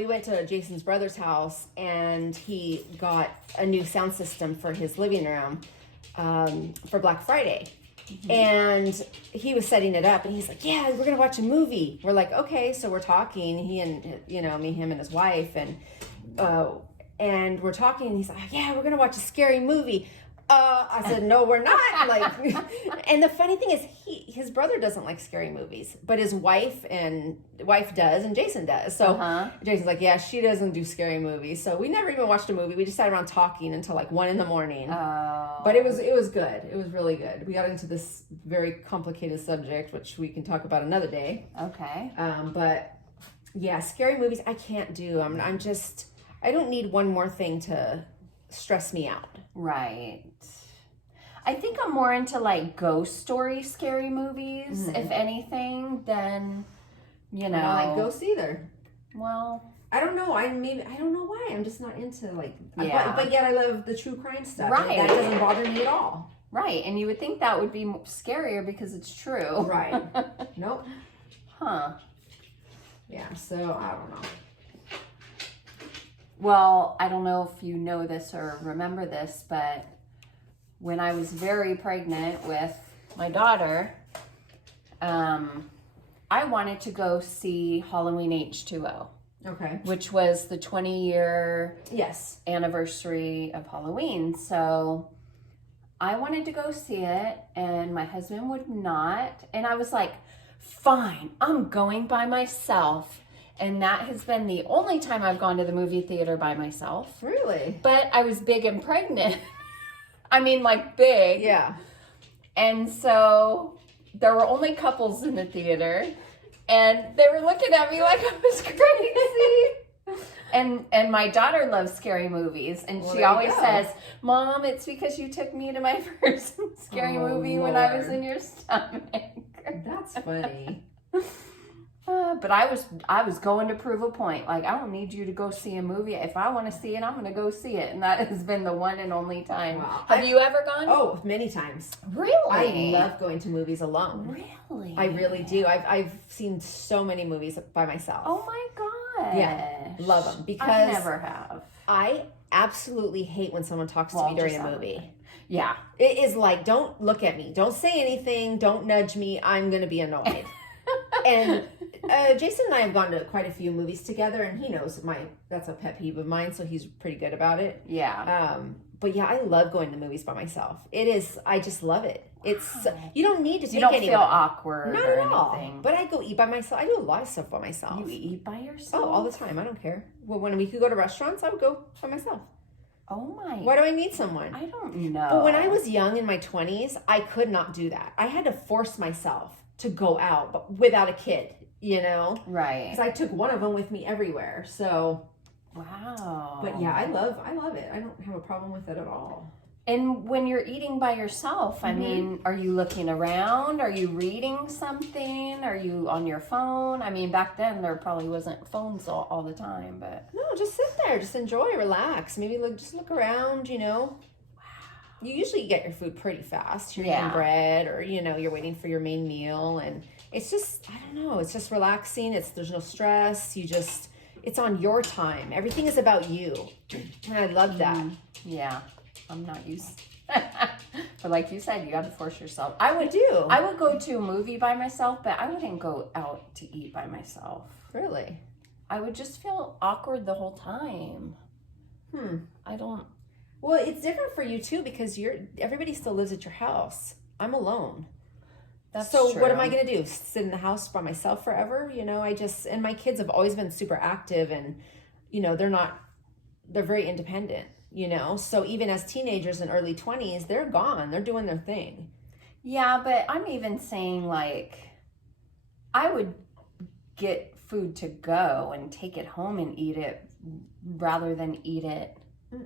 we went to Jason's brother's house, and he got a new sound system for his living room for Black Friday. Mm-hmm. And he was setting it up, and he's like, yeah, we're going to watch a movie. We're like, okay. So we're talking, he and, him and his wife, and we're talking, and he's like, yeah, we're going to watch a scary movie. I said, no, we're not. Like, and the funny thing is, his brother doesn't like scary movies, but his wife does, and Jason does. So Jason's like, yeah, she doesn't do scary movies. So we never even watched a movie. We just sat around talking until like 1 a.m. But it was good. It was really good. We got into this very complicated subject, which we can talk about another day. Okay. But yeah, scary movies I can't do. I don't need one more thing to stress me out. Right. I think I'm more into like ghost story scary movies, if anything, than, I don't like ghosts either. Well, I don't know. I don't know why. I'm just not into like. Yeah. But yet I love the true crime stuff. Right. That doesn't bother me at all. Right, and you would think that would be scarier because it's true. Right. Nope. Huh. Yeah. So I don't know. Well, I don't know if you know this or remember this, but when I was very pregnant with my daughter, I wanted to go see Halloween H2O. Okay. Which was the 20-year anniversary of Halloween. So I wanted to go see it, and my husband would not. And I was like, fine, I'm going by myself. And that has been the only time I've gone to the movie theater by myself. Really? But I was big and pregnant. I mean, like big. Yeah. And so there were only couples in the theater. And they were looking at me like I was crazy. And my daughter loves scary movies. And she always says, Mom, it's because you took me to my first scary movie when I was in your stomach. That's funny. But I was going to prove a point. Like, I don't need you to go see a movie. If I want to see it, I'm going to go see it. And that has been the one and only time. Wow. Have you ever gone? Oh, many times. Really? I love going to movies alone. Really? I really do. I've seen so many movies by myself. Oh my gosh. Yeah. Love them. Because I never have. I absolutely hate when someone talks to me during a movie. Yeah. It is like, don't look at me. Don't say anything. Don't nudge me. I'm going to be annoyed. And Jason and I have gone to quite a few movies together, and he knows that's a pet peeve of mine, so he's pretty good about it. Yeah. But yeah, I love going to movies by myself. I just love it. It's you don't need to take anyone. You don't feel awkward Not or at all. anything. But I go eat by myself. I do a lot of stuff by myself. You eat by yourself? Oh, all the time. I don't care. Well, when we could go to restaurants, I would go by myself. Oh my. Why do I need someone? I don't know. But when I was young in my 20s, I could not do that. I had to force myself to go out, but without a kid, Right. Because I took one of them with me everywhere. So. Wow. But yeah, I love it. I don't have a problem with it at all. And when you're eating by yourself, I mean, are you looking around? Are you reading something? Are you on your phone? I mean, back then there probably wasn't phones all the time, but. No, just sit there, just enjoy, relax. Maybe just look around, Wow. You usually get your food pretty fast. You're eating bread, or you're waiting for your main meal, and it's just, I don't know, it's just relaxing. There's no stress. It's on your time. Everything is about you. And I love that. Yeah. I'm not used. But like you said, you got to force yourself. I would go to a movie by myself, but I wouldn't go out to eat by myself. Really? I would just feel awkward the whole time. I don't. Well, it's different for you too, because everybody still lives at your house. I'm alone. That's so true. What am I going to do? Sit in the house by myself forever? And my kids have always been super active, and, they're very independent, So even as teenagers and early 20s, they're gone. They're doing their thing. Yeah, but I'm even saying, like, I would get food to go and take it home and eat it rather than eat it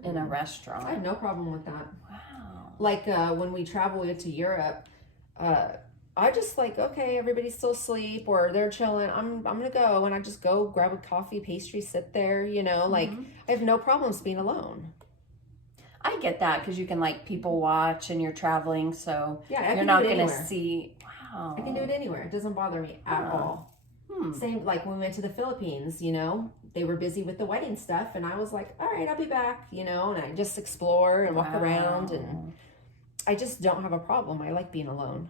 in a restaurant. I have no problem with that. Wow. Like when we traveled to Europe, I just okay, everybody's still asleep or they're chilling. I'm gonna go, and I just go grab a coffee, pastry, sit there. I have no problems being alone. I get that because you can people watch and you're traveling, so you're not gonna see. Wow. I can do it anywhere. It doesn't bother me at all. Same like when we went to the Philippines. they were busy with the wedding stuff, and I was like, all right, I'll be back, and I just explore and walk around, and I just don't have a problem. I like being alone.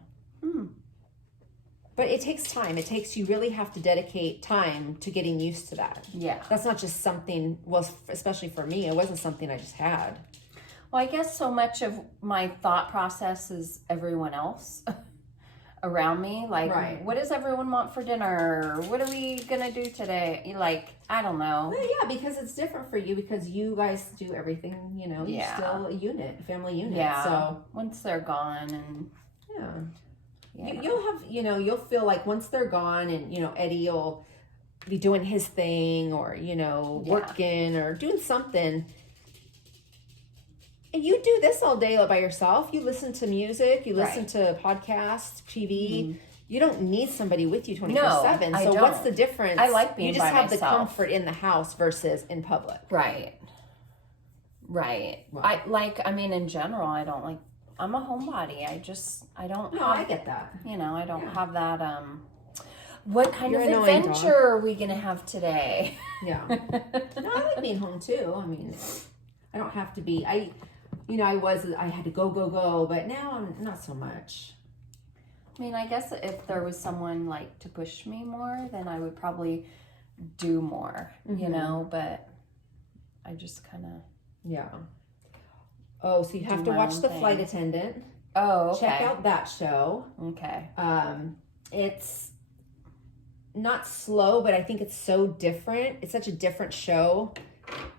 But it takes time. You really have to dedicate time to getting used to that. Yeah. That's not just something, well, especially for me, it wasn't something I just had. Well, I guess so much of my thought process is everyone else around me. Like, what does everyone want for dinner? What are we going to do today? Like, I don't know. Well, yeah, because it's different for you because you guys do everything, you're still a unit, family unit. Yeah. So once they're gone and... Yeah. You'll have, you'll feel like once they're gone and, Eddie will be doing his thing or, working or doing something. And you do this all day by yourself. You listen to music, you listen to podcasts, TV. You don't need somebody with you 24/7. No, so what's the difference? I like being by myself. You just have the comfort in the house versus in public. Right. Wow. In general, I don't like... I'm a homebody. I don't have... I get that. I don't have that, what kind You're of adventure are we going to have today? Yeah. No, I like being home too. I don't have to be, I had to go, but now I'm not so much. I guess if there was someone like to push me more, then I would probably do more, but I just kind of... Yeah. Oh, so you have to watch The Flight Attendant. Oh, okay. Check out that show. Okay. It's not slow, but I think it's so different. It's such a different show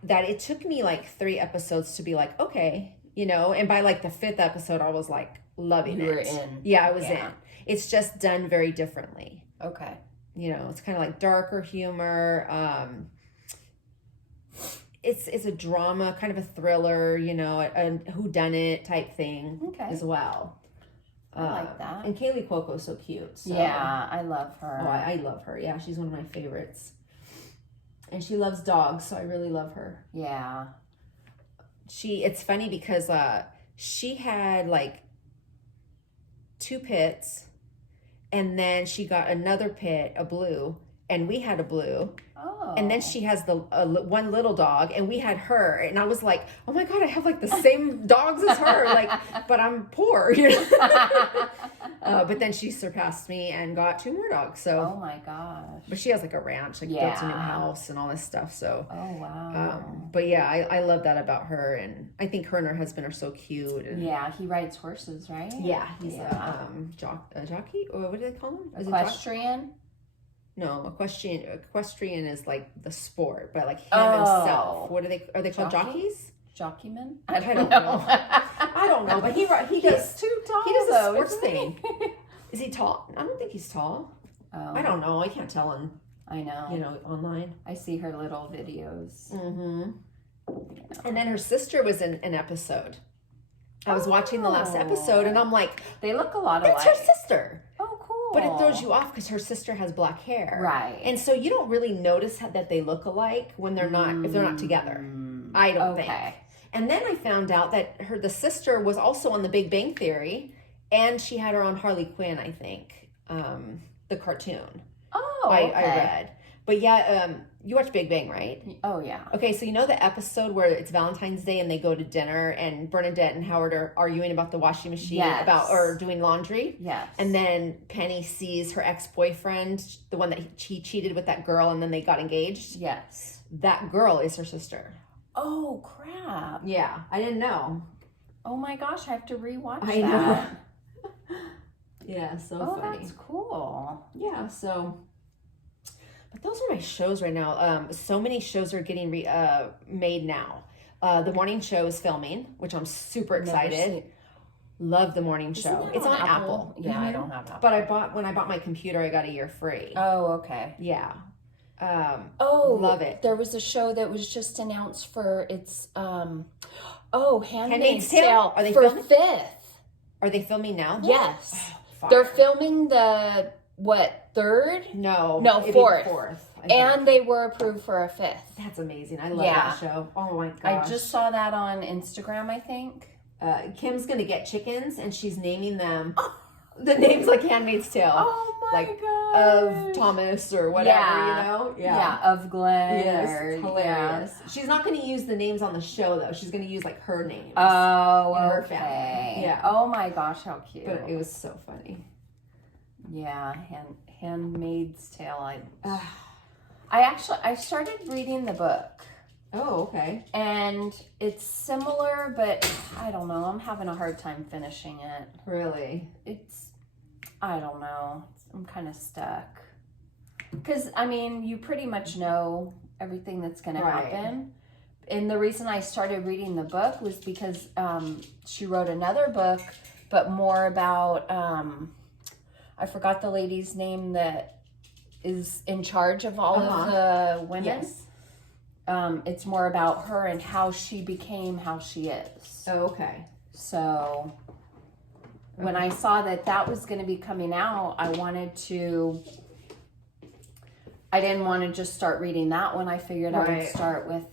that it took me like 3 episodes to be like, okay, and by like the 5th episode, I was like loving it. You were in. Yeah, I was in. It's just done very differently. Okay. It's kind of like darker humor. It's a drama, kind of a thriller, a whodunit type thing as well. I like that. And Kaylee Cuoco's so cute. So. Yeah, I love her. Oh, I love her. Yeah, she's one of my favorites. And she loves dogs, so I really love her. Yeah. It's funny because she had like 2 pits, and then she got another pit, a blue, and we had a blue. Oh. And then she has the one little dog, and we had her, and I was like, oh my God, I have like the same dogs as her, but I'm poor, but then she surpassed me and got 2 more dogs. So. Oh my gosh. But she has like a ranch, built a new house and all this stuff. So. Oh wow. But yeah, I love that about her, and I think her and her husband are so cute. And, yeah, he rides horses, right? Yeah, he's a jockey, or what do they call him? Equestrian. No, equestrian is like the sport, but like him himself. What are they called? Jockeys? Jockeyman? I don't know. I don't know, but he does. He's too tall. He does a sports isn't thing. Is he tall? I don't think he's tall. Oh. I don't know. I can't tell him. I know. Online. I see her little videos. Mm-hmm. And then her sister was in an episode. I was watching the last episode, and I'm like, they look a lot alike. That's her sister. Oh, cool. But it throws you off because her sister has black hair. Right. And so you don't really notice that they look alike when they're not, if they're not together. I don't think. And then I found out that the sister was also on The Big Bang Theory, and she had her own Harley Quinn, I think, the cartoon. Oh, I read. But yeah, you watch Big Bang, right? Oh, yeah. Okay, so you know the episode where it's Valentine's Day and they go to dinner and Bernadette and Howard are arguing about the washing machine or doing laundry? Yes. And then Penny sees her ex-boyfriend, the one that he cheated with that girl, and then they got engaged? Yes. That girl is her sister. Oh, crap. Yeah, I didn't know. Oh my gosh, I have to rewatch I that. know. Yeah, so funny. Oh, that's cool. Yeah, so... But those are my shows right now. So many shows are getting made now. The morning show is filming, which I'm super excited. Love the morning show. It's on Apple. Yeah, I don't have Apple. But when I bought my computer, I got a year free. Oh, okay. Yeah. Love it. There was a show that was just announced for its Handmaid's Tale. Are they for filming? 5th. Are they filming now? Yes. Oh, they're filming the 3rd? No, 4th. And they were approved for a 5th. That's amazing. I love that show. Oh my gosh. I just saw that on Instagram, I think. Kim's gonna get chickens and she's naming them the names like Handmaid's Tale. Oh my like god. of Thomas or whatever, you know? Yeah, of Glenn. Yes, or, it's hilarious. She's not going to use the names on the show though. She's going to use like her names. Oh, in her okay. family. Yeah. Oh my gosh, how cute. But it was so funny. Yeah, Handmaid's Tale. I started reading the book. Oh, okay. And it's similar, but I don't know. I'm having a hard time finishing it. Really? I don't know. I'm kind of stuck. Because, I mean, you pretty much know everything that's going to happen. And the reason I started reading the book was because she wrote another book, but more about, I forgot the lady's name that is in charge of all of the women. Yes. It's more about her and how she became how she is. Oh, okay. So when I saw that was going to be coming out, I didn't want to just start reading that one. I figured I would start with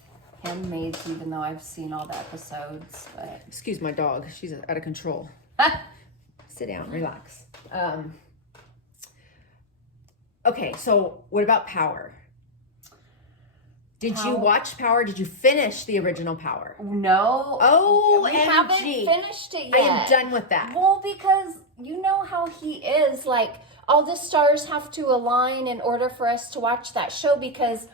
Handmaids, even though I've seen all the episodes. But excuse my dog. She's out of control. Sit down, relax. Okay, so what about Power? Did you watch Power? Did you finish the original Power? No. Oh, we haven't finished it yet. I am done with that. Well, because you know how he is. Like, all the stars have to align in order for us to watch that show, because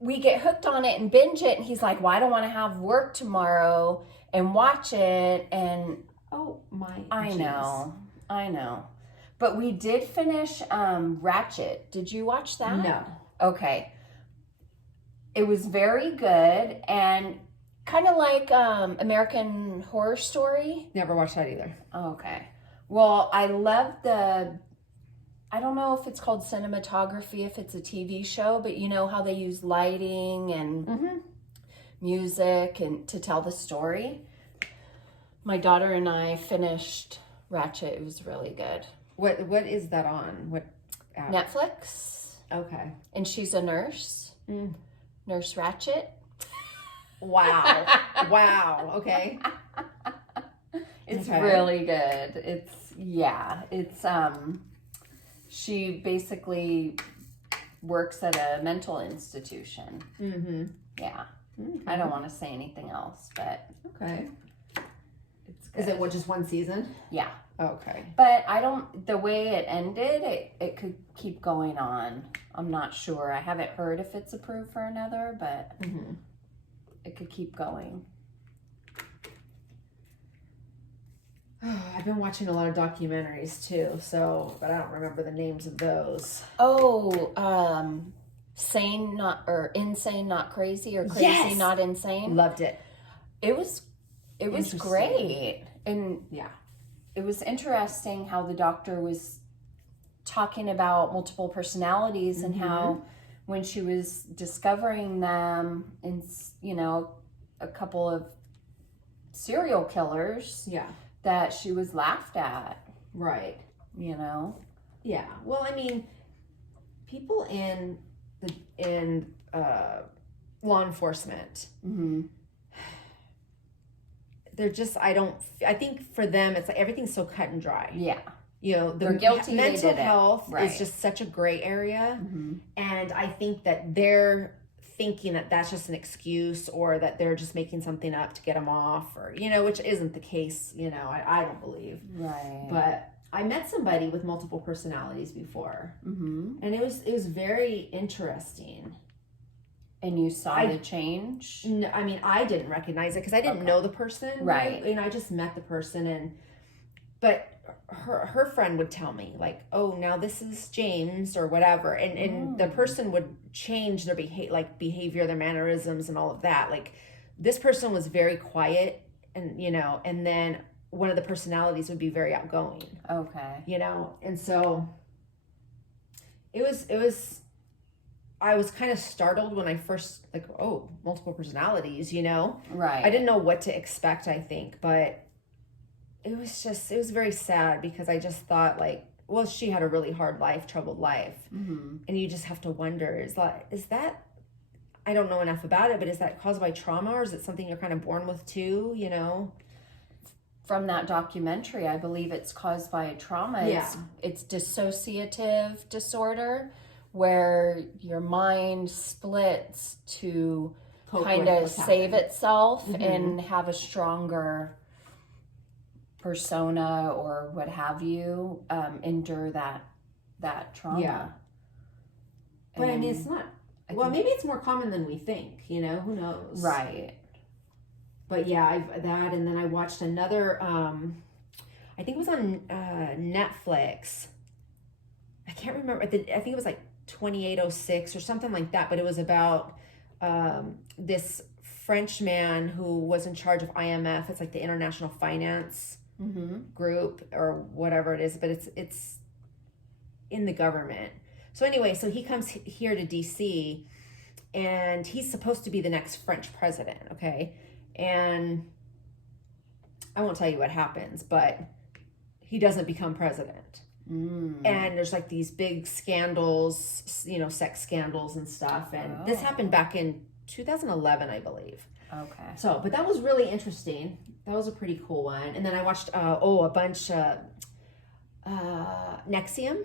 we get hooked on it and binge it. And he's like, well, I don't want to have work tomorrow and watch it. And oh, my I know. But we did finish Ratchet. Did you watch that? No. Okay. It was very good and kind of like American Horror Story. Never watched that either. Okay. Well, I love I don't know if it's called cinematography, if it's a TV show, but you know how they use lighting and music and to tell the story. My daughter and I finished Ratchet. It was really good. What is that on? What app? Netflix. Okay. And she's a nurse. Nurse Ratchet. Wow. Wow. Okay. It's really good. It's she basically works at a mental institution. Yeah. I don't want to say anything else, but okay. It's good. Is it just one season? Yeah. Okay. But the way it ended, it could keep going on. I'm not sure. I haven't heard if it's approved for another, but it could keep going. I've been watching a lot of documentaries too, but I don't remember the names of those. Oh, Insane Not Crazy, or Crazy Not Insane. Loved it. It was great. And yeah. It was interesting how the doctor was talking about multiple personalities and how when she was discovering them in, a couple of serial killers, that she was laughed at. Right. Yeah. Well, I mean, people in law enforcement, they're just, I think for them, it's like everything's so cut and dry. Yeah. The guilty, mental health right. is just such a gray area. And I think that they're thinking that that's just an excuse, or that they're just making something up to get them off, or, which isn't the case, I don't believe. Right. But I met somebody with multiple personalities before. And it was very interesting. And you saw the change? No, I mean, I didn't recognize it because I didn't know the person. Right. I just met the person, but her friend would tell me, like, oh, now this is James or whatever. And the person would change their behavior, their mannerisms and all of that. Like, this person was very quiet and, and then one of the personalities would be very outgoing. Okay. And so it was I was kind of startled when I first, multiple personalities, Right. I didn't know what to expect, I think, but it was very sad because I just thought, she had a really hard life, troubled life. And you just have to wonder, is that, I don't know enough about it, but is that caused by trauma, or is it something you're kind of born with too, from that documentary, I believe it's caused by trauma. Yeah. It's dissociative disorder, where your mind splits to kind of save itself and have a stronger persona or what have you, endure that trauma. Yeah. But I mean, it's not, well, maybe it's more common than we think, you know, who knows? Right. But yeah, and then I watched another, I think it was on Netflix. I can't remember, I think it was like 2806 or something like that, but it was about this French man who was in charge of IMF. It's like the International Finance Group or whatever it is, but it's in the government. So anyway, so he comes here to DC, and he's supposed to be the next French president, okay? And I won't tell you what happens, but he doesn't become president. And there's like these big scandals, you know, sex scandals and stuff. And this happened back in 2011, I believe. Okay. So, but that was really interesting. That was a pretty cool one. And then I watched, a bunch of Nexium.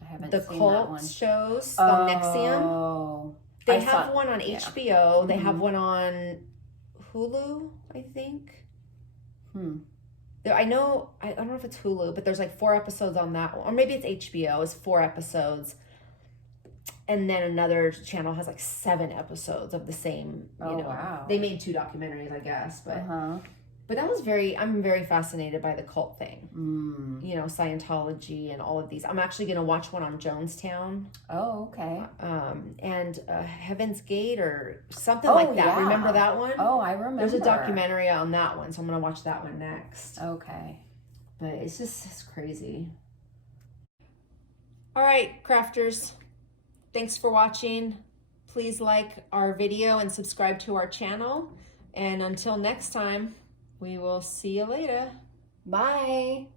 I haven't the seen cult that one. shows on Nexium. Oh. They have one on HBO. They have Mhm. one on Hulu, I think. Hmm. I don't know if it's Hulu, but there's like 4 episodes on that one. Or maybe it's HBO. It's 4 episodes. And then another channel has like 7 episodes of the same, you know. Wow. They made 2 documentaries, I guess. But that was I'm very fascinated by the cult thing. You know, Scientology and all of these. I'm actually going to watch one on Jonestown. Oh, okay. And Heaven's Gate or something like that. Yeah. Remember that one? Oh, I remember. There's a documentary on that one, so I'm going to watch that one next. Okay. But it's crazy. All right, crafters. Thanks for watching. Please like our video and subscribe to our channel. And until next time, we will see you later. Bye.